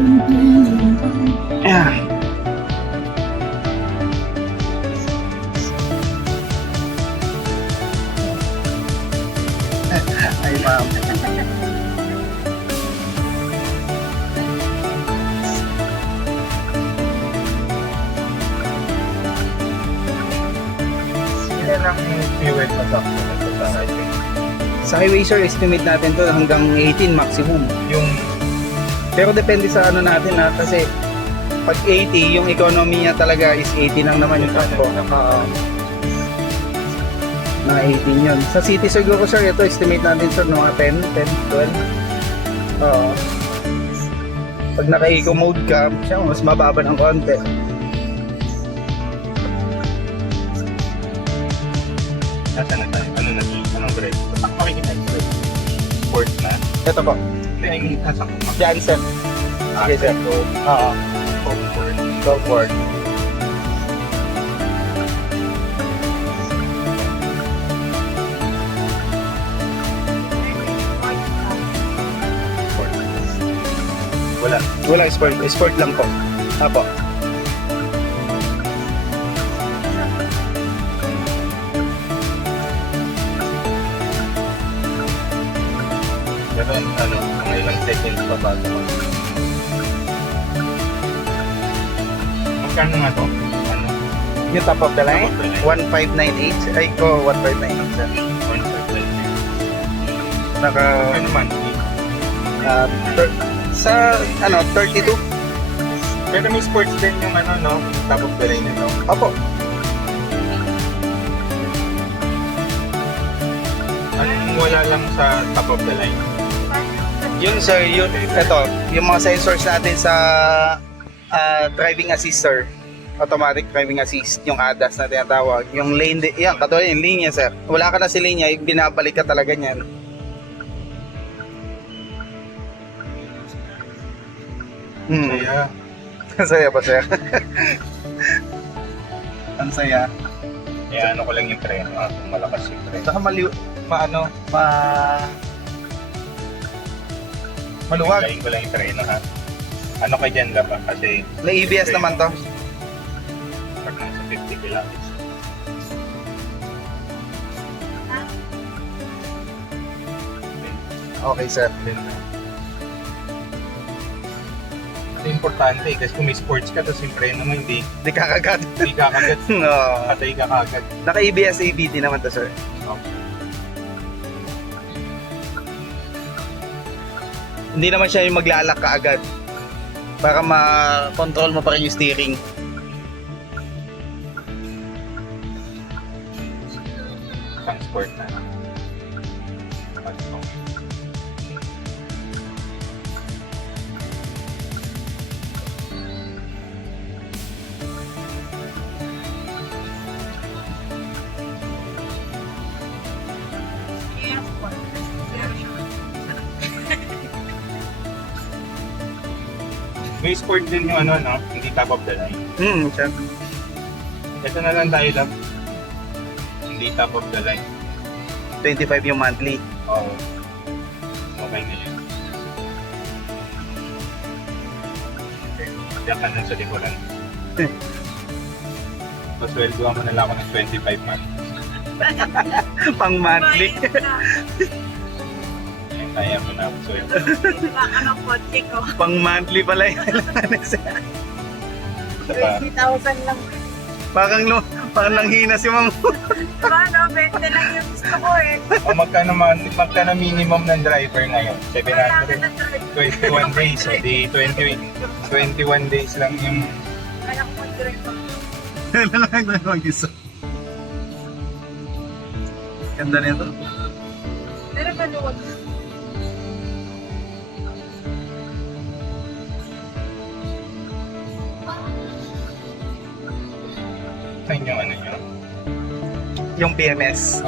Ayan. Ay, ma'am. Ilan ang fuel consumption nito sa highway? Sa highway sir, estimate natin to hanggang 18 maximum. Yung Pero depende sa ano natin ha, kasi pag 80, yung economy niya talaga is 80 lang naman yung takbo. Mga 18 yun. Sa city siguro sir, ito estimate natin sir, mga 10, 12. Oo. Pag naka-eco mode ka, siya mas mababa ng konti. nasa na tayo? Ano na? Anong grade? Saan makikita yung grade? Sport na? Ito po, Hindi, I mean, nasa Jansen. Okay sir. Oo. Comfort. Go for it. Sport. Wala. Wala sport, sport lang po. Apo. Pero ano, mga ilang seconds pa bago mag... Magkano nga to? Ano? Yung top of the line, Top of the line. 1598. Ay ko, 1598 sir. 1.5. Naka, Ano man? sa ano, 32. Pero may sports din yung ano, no? Top of the line nito. Opo. Anong wala lang sa top of the line? Yun sir, yun, ito, yung mga sensors natin sa driving assist sir. Automatic driving assist, yung ADAS na tinatawag. Yung lane, yan, katulad yung linya sir. Wala ka na si linya, binabalik ka talaga niyan. Kaya, Ang saya ba sir? Ang saya. kaya ano ko lang yung preno. Kung malakas yung preno. Saka maluwag. Hinggayin ko lang yung preno, ha? Ano ka dyan ba? Kasi May EBS naman to. pag nasa 50 kilometers. Okay sir. Ito importante kasi kung may sports ka tapos yung preno mo hindi Di kakagat. kakagat, No. patay ka kagad. Naka EBS ABT naman to sir. Okay. Hindi naman siya yung maglalak ka agad. Para ma-control mo pa rin yung steering. Pang sport na. May sport din yung ano, no? Hindi top of the line. Sir. Ito na lang tayo lang. Hindi top of the line. 25 yung monthly. Oo. Okay na yun. Okay. Diyan ka lang sa likuran. Pasweldoan mo na lang ako ng 25 months. Pang monthly. Kaya mo na ako sweldo. Baka ng kotse ko. Pang monthly pala yun. 20,000 lang. Parang nanghina si ma'am. Paano? 20 lang yung gusto ko eh. O magkano minimum ng driver ngayon? 700. 21 days. So di 21 days lang yung Kaya ko mag-drive ako. Lang na mag-isa. Ganda nito. Pero maluwag. sa inyong ano nyo. Yung BMS.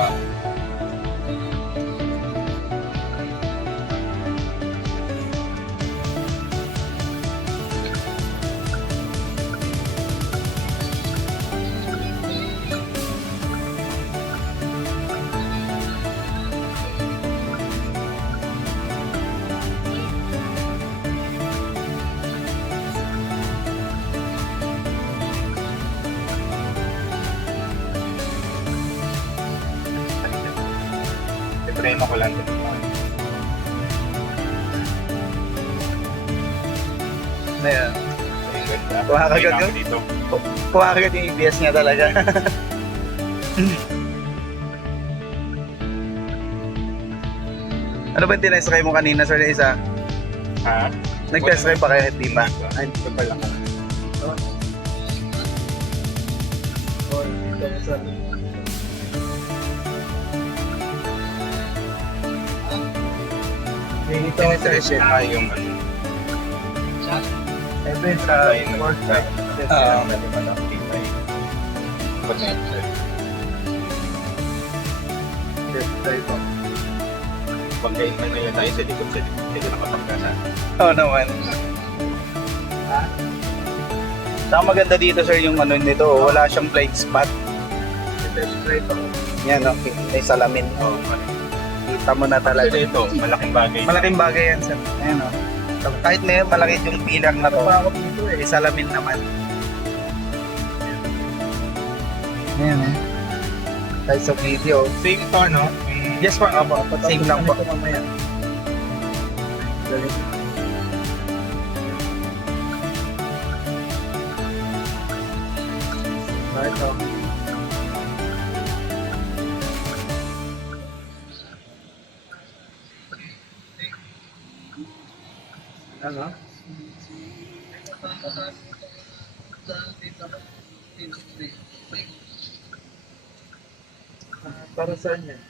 preno ko lang. Ayan. Ayun, ganda. Kuha ka May agad kami yun? dito. Kuha agad yung ABS niya talaga. Ano ba yung tinest try mo kanina, sir, isa? Ha? Nag-test try pa kayo, di ba? Ay, ito pa lang. Ito ang session. Yung ano. Ito yung sa work site. Pag kainan na yun tayo sa likod, hindi nakapagkasan. Oo naman. Saka maganda dito, sir, yung ano nito, wala siyang blind spot. Yan, okay. May salamin. Oo, Kita mo na talaga. Actually, ito, malaking bagay. Malaking bagay yan, sir. Ayan, o. Kahit may malaki yung pilar na to, may salamin naman. Ayan, eh. Kahit sa video. Same to, no? Yes po, apo. Same lang po. Ito. Ano? Para saan yan?